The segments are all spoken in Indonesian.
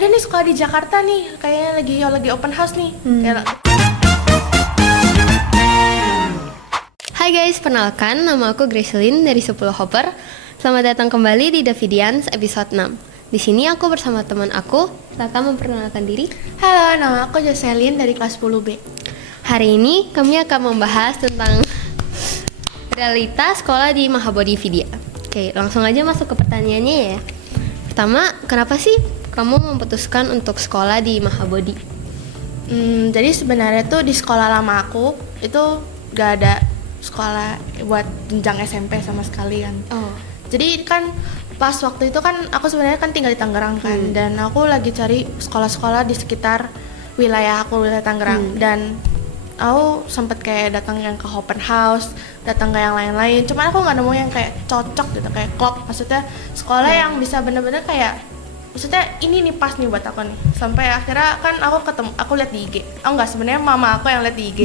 ada nih sekolah di Jakarta nih, kayaknya lagi open house nih. Kayak, Hai guys, perkenalkan nama aku Gracelyn dari 10 Hopper. Selamat datang kembali di Davidians episode 6. Di sini aku bersama teman aku. Silakan memperkenalkan diri. halo, nama aku Jocelyn dari kelas 10B. Hari ini kami akan membahas tentang realitas sekolah di Mahabodhi Vidya. Oke, langsung aja masuk ke pertanyaannya ya. Pertama, kenapa sih kamu memutuskan untuk sekolah di Mahabodhi? Jadi sebenarnya tuh di sekolah lama aku itu gak ada sekolah buat jenjang SMP sama sekali kan. Oh, Jadi kan pas waktu itu kan aku sebenarnya kan tinggal di Tangerang kan, dan aku lagi cari sekolah-sekolah di sekitar wilayah Tangerang, dan aku sempet kayak datang yang ke open house, datang ke yang lain-lain. Cuman aku nggak nemu yang kayak cocok gitu, kayak klop. Maksudnya sekolah yang bisa bener-bener kayak, maksudnya ini nih pas nih buat aku nih. Sampai akhirnya kan aku lihat di IG. Oh enggak, sebenarnya mama aku yang lihat di IG.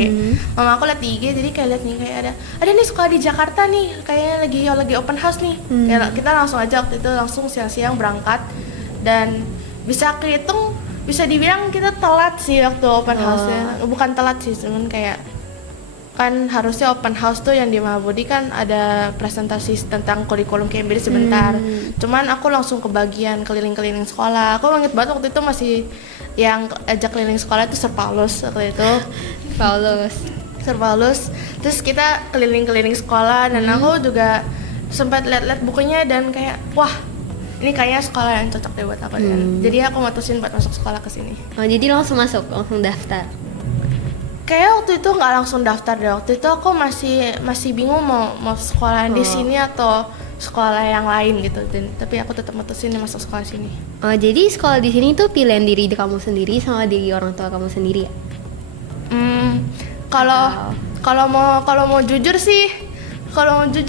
Mama aku lihat di IG, jadi kayak lihat nih kayak ada nih sekolah di Jakarta nih, kayaknya lagi open house nih. Kayak kita langsung aja waktu itu langsung siang-siang berangkat, dan bisa kehitung, bisa dibilang kita telat sih waktu open house-nya. Bukan telat sih, cuman kayak kan harusnya open house tuh yang di Mahabodhi kan ada presentasi tentang kurikulum Cambridge sebentar. Cuman aku langsung ke bagian keliling-keliling sekolah. Aku inget banget waktu itu masih yang ajak keliling sekolah itu Sir Paulus waktu itu. Sir Paulus. Terus kita keliling-keliling sekolah, dan aku juga sempat lihat-lihat bukunya dan kayak wah, ini kayaknya sekolah yang cocok deh buat aku. Jadi aku mutusin buat masuk sekolah ke sini. oh jadi langsung daftar. Kayak waktu itu nggak langsung daftar deh. Waktu itu aku masih bingung mau sekolah di sini atau sekolah yang lain gitu. Tapi aku tetap mutusin masuk sekolah sini. Oh, jadi sekolah di sini tuh pilihan diri kamu sendiri sama diri orang tua kamu sendiri ya? Kalau mau jujur sih,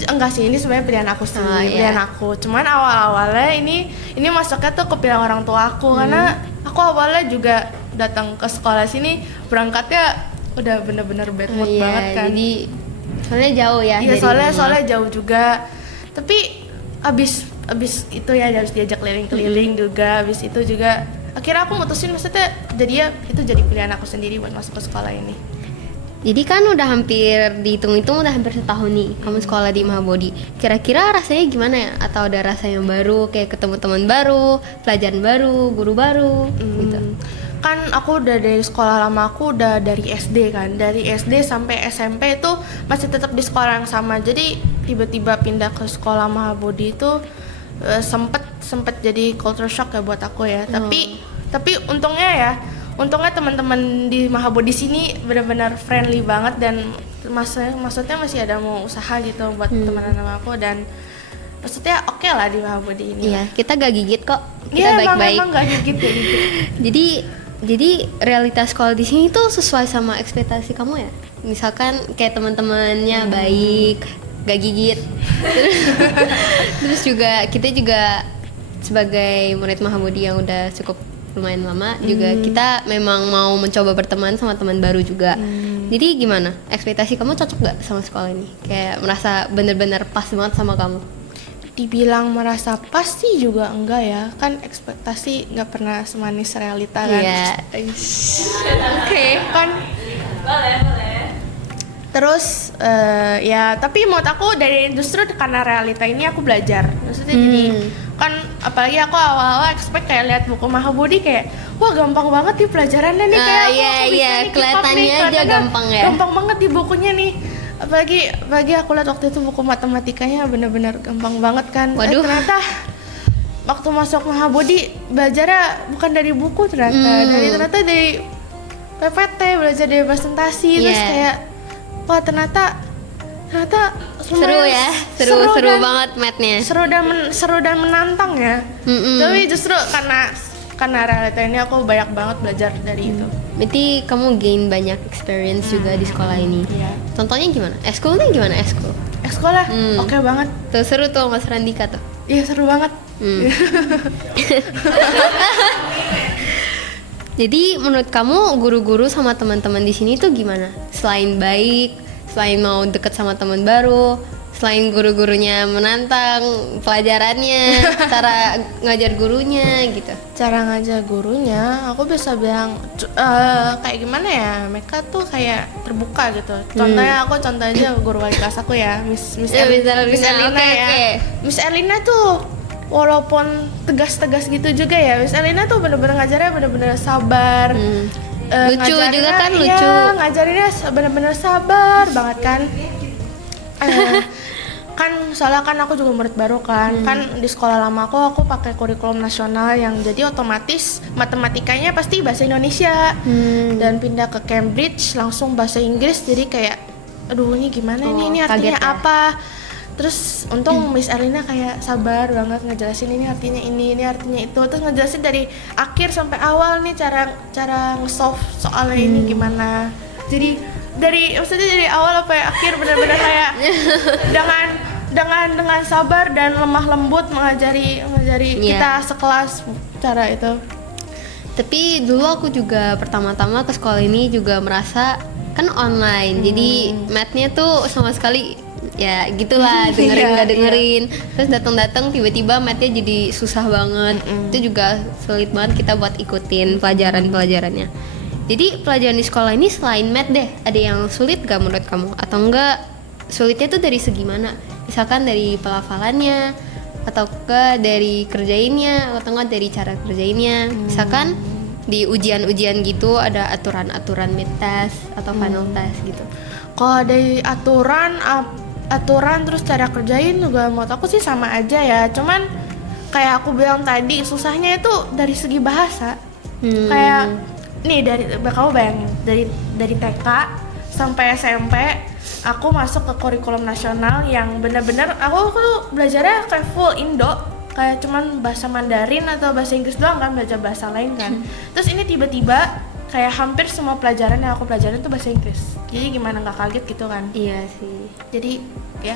enggak sih, ini sebenarnya pilihan aku sih, pilihan aku. Cuman awalnya ini masuknya tuh ke pilihan orang tua aku, karena aku awalnya juga datang ke sekolah sini berangkatnya udah bener-bener bad mood banget kan. Jadi soalnya jauh ya. Iya, soalnya jauh juga. Tapi abis itu ya harus diajak keliling-keliling juga. Abis itu juga akhirnya aku mutusin, maksudnya itu jadi pilihan aku sendiri buat masuk ke sekolah ini. Jadi kan udah hampir dihitung-hitung udah hampir setahun nih kamu sekolah di Mahabodhi. Kira-kira rasanya gimana ya? Atau ada rasa yang baru, kayak ketemu teman baru, pelajaran baru, guru baru gitu? Kan aku udah dari sekolah lama aku udah dari SD kan. Dari SD sampai SMP itu masih tetap di sekolah yang sama. Jadi tiba-tiba pindah ke sekolah Mahabodhi itu sempet jadi culture shock ya buat aku ya. Tapi untungnya teman-teman di Mahabodhi sini benar-benar friendly banget, dan maksudnya masih ada mau usaha gitu buat teman-teman sama aku, dan maksudnya oke lah di Mahabodhi ini. Iya, kita gak gigit kok. Iya, Kita baik-baik. emang gak gigit ya gitu. Jadi realitas sekolah di sini tuh sesuai sama ekspektasi kamu ya? Misalkan kayak teman-temannya baik, gak gigit. Terus juga kita juga sebagai murid Mahabodhi yang udah cukup lumayan lama juga kita memang mau mencoba berteman sama teman baru juga. Jadi gimana? Ekspektasi kamu cocok gak sama sekolah ini? Kayak merasa bener-bener pas banget sama kamu? Dibilang merasa pasti juga enggak ya, kan ekspektasi nggak pernah semanis realita kan. Iya. Oke, kan. Boleh. Terus ya tapi menurut aku justru karena realita ini aku belajar. Maksudnya jadi kan apalagi aku awal-awal expect kayak lihat buku Mahabodhi kayak wah gampang banget nih pelajarannya nih, kayak aku bisa nih keep up kelihatannya nih, aja gampang ya. Gampang banget di bukunya nih. Apalagi aku lihat waktu itu buku matematikanya bener-bener gampang banget kan. Waduh. Ternyata waktu masuk Mahabodhi belajarnya bukan dari buku ternyata dari PPT, belajar dari presentasi. Terus kayak wah ternyata seru ya, seru banget matnya. Seru dan menantang ya. Tapi justru karena realita ini aku banyak banget belajar dari itu. Berarti kamu gain banyak experience juga di sekolah ini. Iya. Contohnya gimana? Ekskulnya gimana ekskul? Sekolah oke banget. Tuh seru tuh Mas Randika tuh. Iya, seru banget. Jadi menurut kamu guru-guru sama teman-teman di sini tuh gimana? Selain baik, selain mau deket sama teman baru, Selain guru-gurunya menantang, pelajarannya, cara ngajar gurunya gitu. Cara ngajar gurunya, aku bisa bilang kayak gimana ya, mereka tuh kayak terbuka gitu. Contohnya contoh aja guru wali kelas aku ya, Miss Ya, Miss Miss Erlina, Erlina ya. oke. Miss Erlina tuh walaupun tegas-tegas gitu juga ya, Miss Erlina tuh bener-bener ngajarnya bener-bener sabar. Lucu juga kan, lucu. Iya, ngajarinnya bener-bener sabar banget kan. Kan soalnya kan aku juga murid baru kan di sekolah lama aku pakai kurikulum nasional yang jadi otomatis matematikanya pasti bahasa Indonesia dan pindah ke Cambridge langsung bahasa Inggris, jadi kayak aduh ini gimana ini artinya kaget ya? apa. Terus untung Miss Erlina kayak sabar banget ngejelasin ini artinya ini artinya itu, terus ngejelasin dari akhir sampai awal nih cara nge-solve soalnya ini gimana. Jadi maksudnya dari awal sampai akhir benar-benar kayak dengan sabar dan lemah lembut mengajari kita sekelas cara itu. Tapi dulu aku juga pertama-tama ke sekolah ini juga merasa kan online, jadi math-nya tuh sama sekali ya gitulah, dengerin nggak dengerin. Terus datang-datang tiba-tiba math-nya jadi susah banget. Itu juga sulit banget kita buat ikutin pelajaran-pelajarannya. Jadi pelajaran di sekolah ini selain math deh, ada yang sulit gak menurut kamu? Atau enggak sulitnya tuh dari segi mana? Misalkan dari pelafalannya, atau dari kerjainnya, atau enggak dari cara kerjainnya. Misalkan di ujian-ujian gitu ada aturan-aturan mid test atau final test gitu. Kalau dari aturan terus cara kerjain juga menurut aku sih sama aja ya. Cuman kayak aku bilang tadi susahnya itu dari segi bahasa. Kayak nih kamu bayangin dari TK sampai SMP aku masuk ke kurikulum nasional yang benar-benar aku tuh belajarnya kayak full Indo, kayak cuman bahasa Mandarin atau bahasa Inggris doang kan, belajar bahasa lain kan. Terus ini tiba-tiba kayak hampir semua pelajaran yang aku pelajarin tuh bahasa Inggris, jadi gimana nggak kaget gitu kan. Iya sih. Jadi ya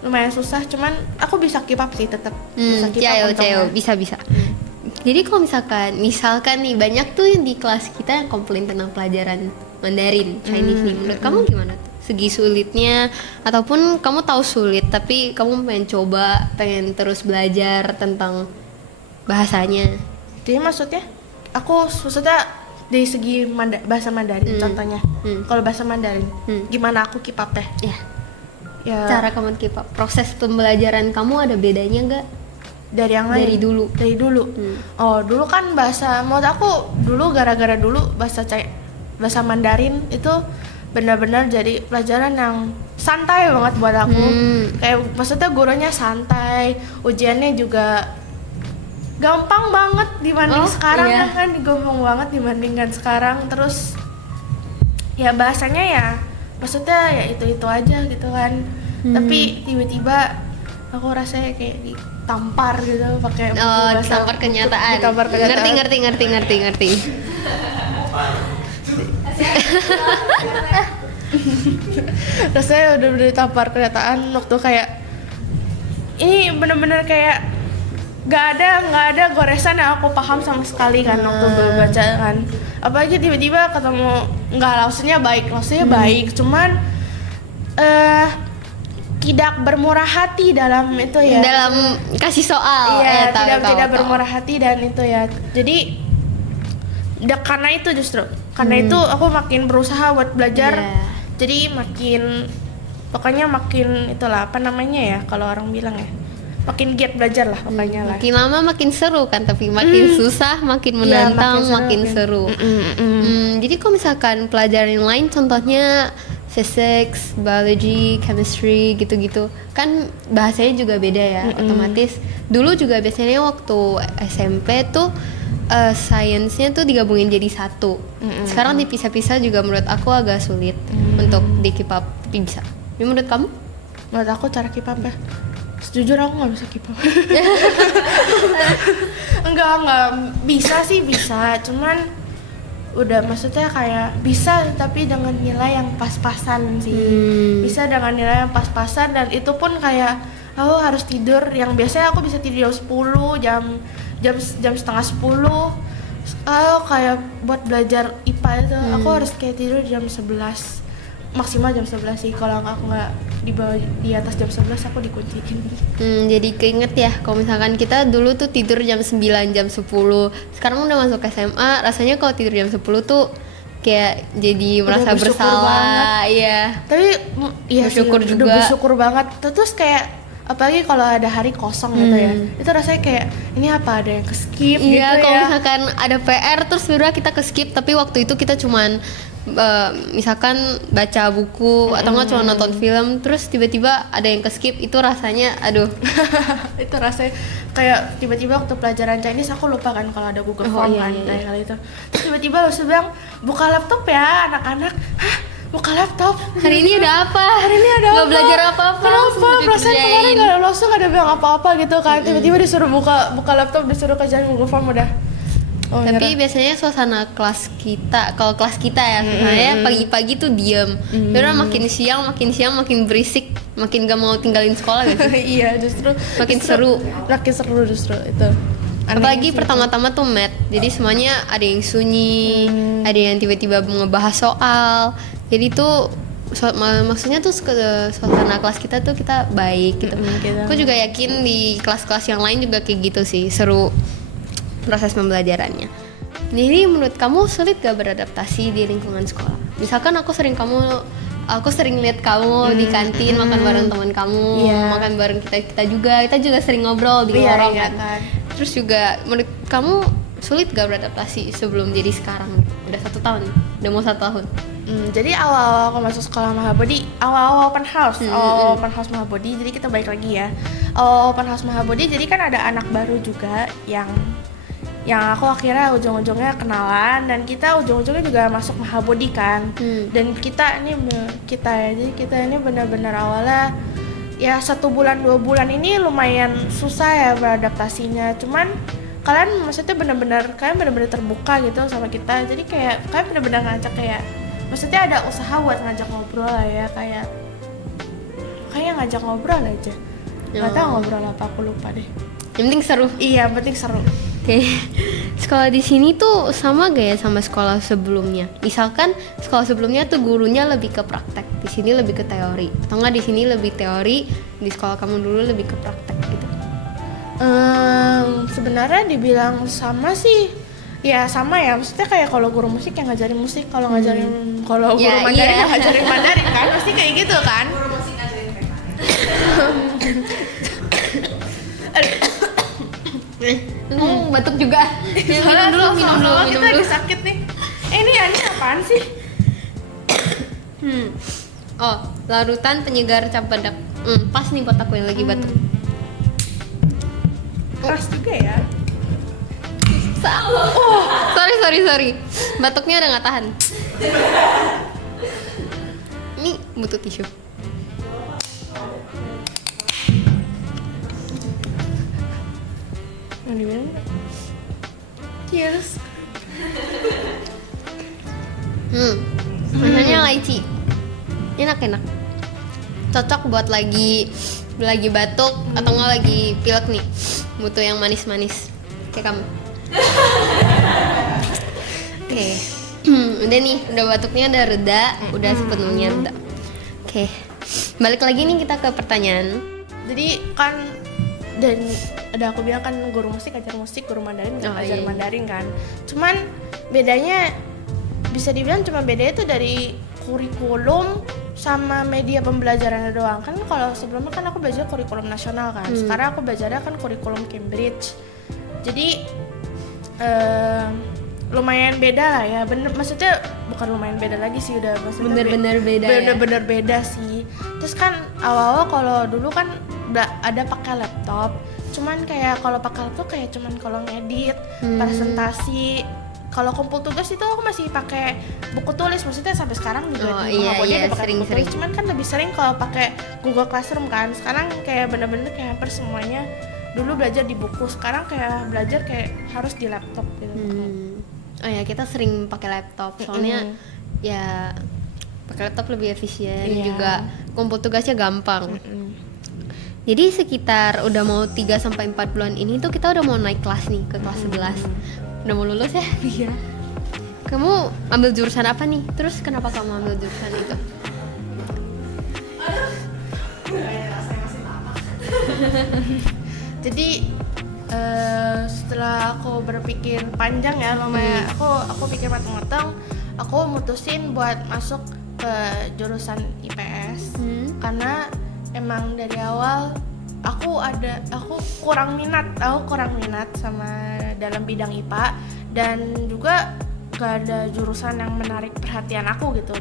lumayan susah, cuman aku bisa keep up sih, tetap bisa keep up untungnya. Bisa. Jadi kalau misalkan nih banyak tuh yang di kelas kita yang komplain tentang pelajaran Mandarin, Chinese nih. Menurut kamu gimana tuh? Segi sulitnya, ataupun kamu tahu sulit tapi kamu pengen terus belajar tentang bahasanya. Jadi maksudnya dari segi bahasa Mandarin contohnya. Kalau bahasa Mandarin gimana aku keep up teh? Ya. Cara kamu keep up, proses pembelajaran kamu ada bedanya nggak? Dari yang lain? Dari dulu. Oh, dulu kan menurut aku dulu gara-gara dulu bahasa Mandarin itu benar-benar jadi pelajaran yang santai banget buat aku. Kayak maksudnya gurunya santai, ujiannya juga gampang banget dibanding sekarang. Iya. Kan gampang banget dibandingkan sekarang. Terus ya bahasanya ya maksudnya ya itu aja gitu kan. Tapi tiba-tiba aku rasanya kayak ditampar gitu pakai ditampar kenyataan. Ngerti. Rasanya udah ditampar kenyataan waktu kayak ini bener-bener kayak gak ada goresan yang aku paham sama sekali kan waktu baca kan. Apalagi tiba-tiba ketemu maksudnya baik, cuman tidak bermurah hati dalam itu ya. Dalam kasih soal. Iya, tidak bermurah hati dan itu ya. Jadi karena itu karena itu aku makin berusaha buat belajar. Jadi pokoknya makin itulah apa namanya ya kalau orang bilang ya. Makin giat belajar lah pokoknya lah. Makin lama makin seru kan, tapi makin susah, makin menantang, makin seru. Jadi kalau misalkan pelajaran yang lain contohnya physics, biology, chemistry gitu-gitu kan bahasanya juga beda ya. Otomatis dulu juga biasanya waktu SMP tuh sainsnya tuh digabungin jadi satu. Sekarang dipisah-pisah juga menurut aku agak sulit untuk di keep up, tapi bisa. Ya, menurut kamu? Menurut aku cara keep up ya, sejujur aku nggak bisa keep up. Enggak bisa sih, bisa, cuman udah maksudnya kayak bisa tapi dengan nilai yang pas-pasan sih. Bisa dengan nilai yang pas-pasan dan itu pun kayak aku harus tidur yang biasanya aku bisa tidur jam 10, jam setengah 10. Kayak buat belajar IPA itu aku harus kayak tidur jam 11, maksimal jam 11 sih. Kalau aku nggak di atas jam 11 aku dikunciin. Jadi keinget ya kalau misalkan kita dulu tuh tidur jam 9, jam 10. Sekarang udah masuk SMA, rasanya kalau tidur jam 10 tuh kayak jadi merasa bersyukur bersalah, iya. Tapi iya Bersyukur sih, juga. udah bersyukur banget. Terus kayak apalagi kalau ada hari kosong gitu ya, itu rasanya kayak ini apa ada yang ke-skip gitu Iya, kalau ya. misalkan ada PR terus sebenarnya kita ke-skip, tapi waktu itu kita cuman misalkan baca buku atau nggak cuma nonton film, terus tiba-tiba ada yang ke-skip, itu rasanya aduh. Itu rasanya kayak tiba-tiba waktu pelajaran Chinese aku lupa kan kalau ada Google Oh, Form iya, kan, iya, dari hal itu. Terus tiba-tiba harus bilang buka laptop ya anak-anak. Hah? Buka laptop? Hari ini ada apa? Hari ini ada Nggak apa? belajar apa-apa. Kenapa? langsung Perasaan dikerjain. kemarin nggak langsung ada bilang apa-apa gitu kan. Tiba-tiba disuruh buka laptop, disuruh kerjain Google Form udah. Oh, Tapi nyerah. biasanya suasana kelas kita, kalau kelas kita ya, sebenarnya pagi-pagi tuh diem. Karena makin siang makin berisik, makin gak mau tinggalin sekolah gitu. Iya justru Makin seru. Makin seru justru itu. Aneh Apalagi sih pertama-tama tuh mat, jadi semuanya ada yang sunyi, ada yang tiba-tiba ngebahas soal. Jadi tuh maksudnya tuh suasana kelas kita tuh kita baik gitu. gitu. Aku juga yakin di kelas-kelas yang lain juga kayak gitu sih, seru proses pembelajarannya. Jadi menurut kamu sulit gak beradaptasi di lingkungan sekolah? Misalkan aku sering lihat kamu di kantin makan bareng teman kamu, Iya. makan bareng kita juga sering ngobrol di Iya, lorong iya kan. kan. Terus juga menurut kamu sulit gak beradaptasi sebelum jadi sekarang? Udah 1 tahun, udah mau 1 tahun. Jadi awal-awal aku masuk sekolah Mahabodi, awal-awal open house, Mahabodi. Jadi kita balik lagi ya. Awal open house Mahabodi, jadi kan ada anak baru juga yang aku akhirnya ujung-ujungnya kenalan dan kita ujung-ujungnya juga masuk Mahabodi kan. Dan kita ini benar-benar awalnya ya 1 bulan 2 bulan ini lumayan susah ya beradaptasinya. Cuman kalian maksudnya benar-benar terbuka gitu sama kita. Jadi kayak kalian benar-benar ngajak kayak maksudnya ada usaha buat ngajak ngobrol lah ya, kayak ngajak ngobrol aja. Nggak tahu ngobrol apa, aku lupa deh. Yang penting seru. Iya, yang penting seru. Oke. Sekolah di sini tuh sama gak ya sama sekolah sebelumnya? Misalkan sekolah sebelumnya tuh gurunya lebih ke praktek, di sini lebih ke teori. Atau enggak di sini lebih teori, di sekolah kamu dulu lebih ke praktek gitu. Sebenarnya dibilang sama sih. Ya sama ya, maksudnya kayak kalau guru musik yang ngajarin musik, kalau guru Ya, Mandarin iya. yang ngajarin Mandarin kan, pasti kayak gitu kan. Batuk juga. Minum dulu. Kita lagi sakit nih. Ini apaan sih? Oh, larutan penyegar cap badak. Pas nih buat aku yang lagi batuk. Keras juga ya. Sorry. Batuknya udah nggak tahan. Ini butuh tisu. Yang dibilang cheers. Rasanya lychee. Enak. Cocok buat lagi batuk atau nggak lagi pilek nih. Butuh yang manis-manis kayak kamu. Oke. Udah nih, udah batuknya udah reda, udah sepenuhnya reda. Oke. Balik lagi nih kita ke pertanyaan. Jadi kan dan ada aku bilang kan guru musik ajar musik, guru Mandarin nggak ajar iya. Mandarin kan. Cuman bedanya bisa dibilang cuma bedanya itu dari kurikulum sama media pembelajarannya doang. Kan kalau sebelumnya kan aku belajar kurikulum nasional kan. Sekarang aku belajarnya kan kurikulum Cambridge. Jadi lumayan beda lah ya. Maksudnya bukan lumayan beda lagi sih, udah maksudnya Bener-bener beda ya? Bener-bener beda sih. Terus kan awal-awal kalau dulu kan ada pakai laptop. Cuman kayak kalau pakai laptop kayak cuman kalau ngedit, presentasi. Kalau kumpul tugas itu aku masih pakai buku tulis, maksudnya sampai sekarang juga di Mahabodi ada pakai buku tulis. Cuman kan lebih sering kalau pakai Google Classroom kan. Sekarang kayak bener-bener kayak hampir semuanya dulu belajar di buku, sekarang kayak belajar kayak harus di laptop gitu. Oh ya, kita sering pakai laptop soalnya ya pakai laptop lebih efisien, juga kumpul tugasnya gampang. Jadi sekitar udah mau 3 sampai 4 bulan ini tuh kita udah mau naik kelas nih ke kelas 11. Udah mau lulus ya? Iya. Kamu ambil jurusan apa nih? Terus kenapa kamu ambil jurusan itu? Jadi setelah aku berpikir panjang ya, aku pikir matang-matang, aku mutusin buat masuk ke jurusan IPS karena emang dari awal aku kurang minat sama dalam bidang IPA, dan juga gak ada jurusan yang menarik perhatian aku gitu.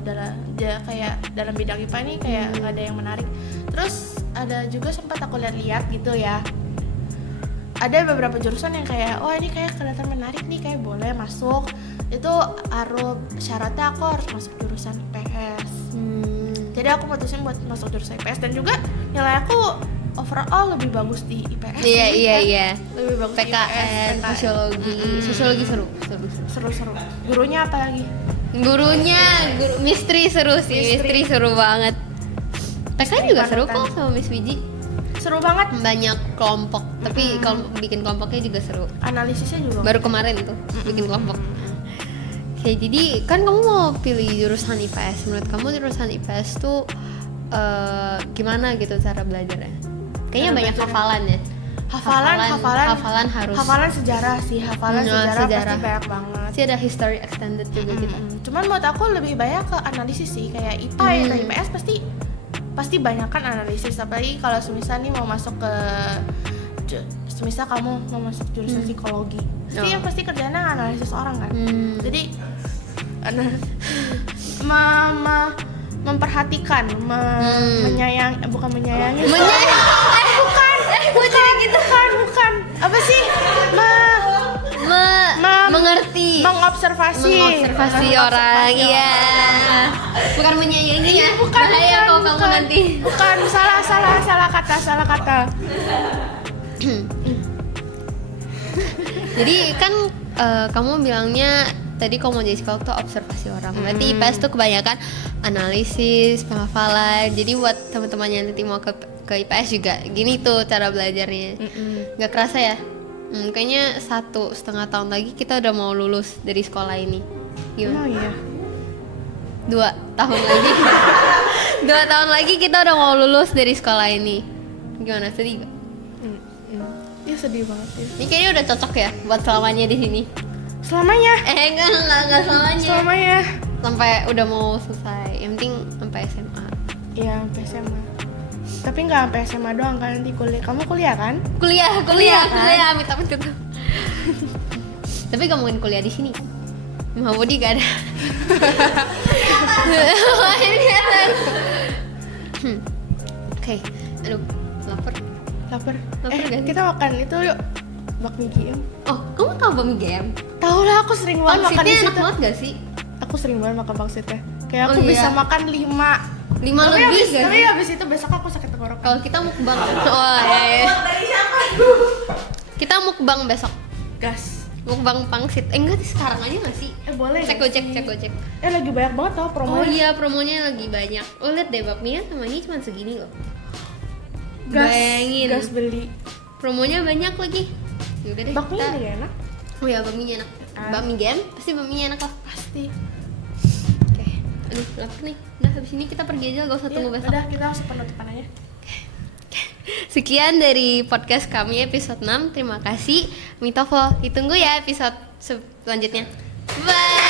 Kayak dalam bidang IPA ini kayak gak ada yang menarik. Terus ada juga sempat aku lihat-lihat gitu ya, ada beberapa jurusan yang kayak ini kayak kelihatan menarik nih, kayak boleh masuk. Itu syaratnya aku harus masuk jurusan IPS. Jadi aku mutusin buat masuk jurusan IPS, dan juga nilai aku overall lebih bagus di IPS. Iya. Lebih bagus PKN, di IPS, sosiologi seru. Gurunya apa lagi? Guru misteri seru sih, misteri seru banget. PKN juga seru kok sama Miss Wiji. Seru banget. Banyak kelompok, tapi kalau bikin kelompoknya juga seru. Analisisnya juga. Baru kemarin tuh bikin kelompok. Oke, jadi kan kamu mau pilih jurusan IPS. Menurut kamu jurusan IPS tuh gimana gitu cara belajarnya? Kayaknya banyak hafalan ya. Hafalan harus. Hafalan sejarah sih, sejarah pasti banyak banget. Pasti ada history extended juga kita. Cuman menurut aku lebih banyak ke analisis sih, kayak IPA atau IPS pasti banyak kan analisis. Apalagi kalau semisal nih mau masuk ke semisal kamu mau masuk jurusan psikologi, pasti kerjanya analisis orang kan. Jadi memperhatikan, bukan menyayangi. Bukan. Apa sih? Mengerti. Mengobservasi orang. Iya. Bukan menyayangi ya. Bahaya kalau kamu nanti. Bukan, salah kata. Jadi kan kamu bilangnya tadi kamu mau jadi psikolog tuh observasi orang. Berarti IPS tuh kebanyakan analisis, penghafalan. Jadi buat teman-teman yang nanti mau ke IPS juga gini tuh cara belajarnya. Gak kerasa ya? Kayaknya 1,5 tahun lagi kita udah mau lulus dari sekolah ini. Gimana? Oh iya. 2 tahun lagi. 2 tahun lagi kita udah mau lulus dari sekolah ini. Gimana, sedih gak? Iya, sedih banget ya. Ini kayaknya udah cocok ya buat selamanya di sini. Selamanya? Enggak selamanya. Selamanya. Sampai udah mau selesai. Yang penting sampai SMA. Iya, sampai SMA. Tapi nggak sampai SMA doang kan, nanti kuliah. Kamu kuliah kan? Kuliah, kan? amit gitu. Tapi gak mungkin kuliah di sini kan? Mahabodi gak ada. Oke, aduh, lapar kan? Kita makan itu yuk, bakmi GM. Oh, kamu tahu bakmi GM? Tahu lah, aku sering banget makan di Pangsitnya situ. enak banget gak sih? Aku sering banget makan pangsitnya. Kayak aku bisa makan 5 lebih gak tapi sih? habis itu besok aku sakit tenggorokan. Kalau kita mukbang. Oh ya. Kita mukbang besok. Gas. Mukbang pangsit. Enggak sih, sekarang aja gak sih? Boleh. Cek gojek. Lagi banyak banget tau promonya. Oh iya, promonya lagi banyak. Oh lihat deh, bakminya sama ini cuma segini loh. Bayangin. Gas beli. Promonya banyak lagi. Yaudah deh. Bakminya juga enak. Oh ya, bakminya enak. Bakmi GM pasti bakminya enak lah. Pasti. Oke. Aduh, lapar nih. Udah habis ini kita pergi aja, gak usah tunggu besok. Udah, kita langsung penutupan aja. Sekian dari podcast kami episode 6. Terima kasih. Mitofo. Ditunggu ya episode selanjutnya. Bye.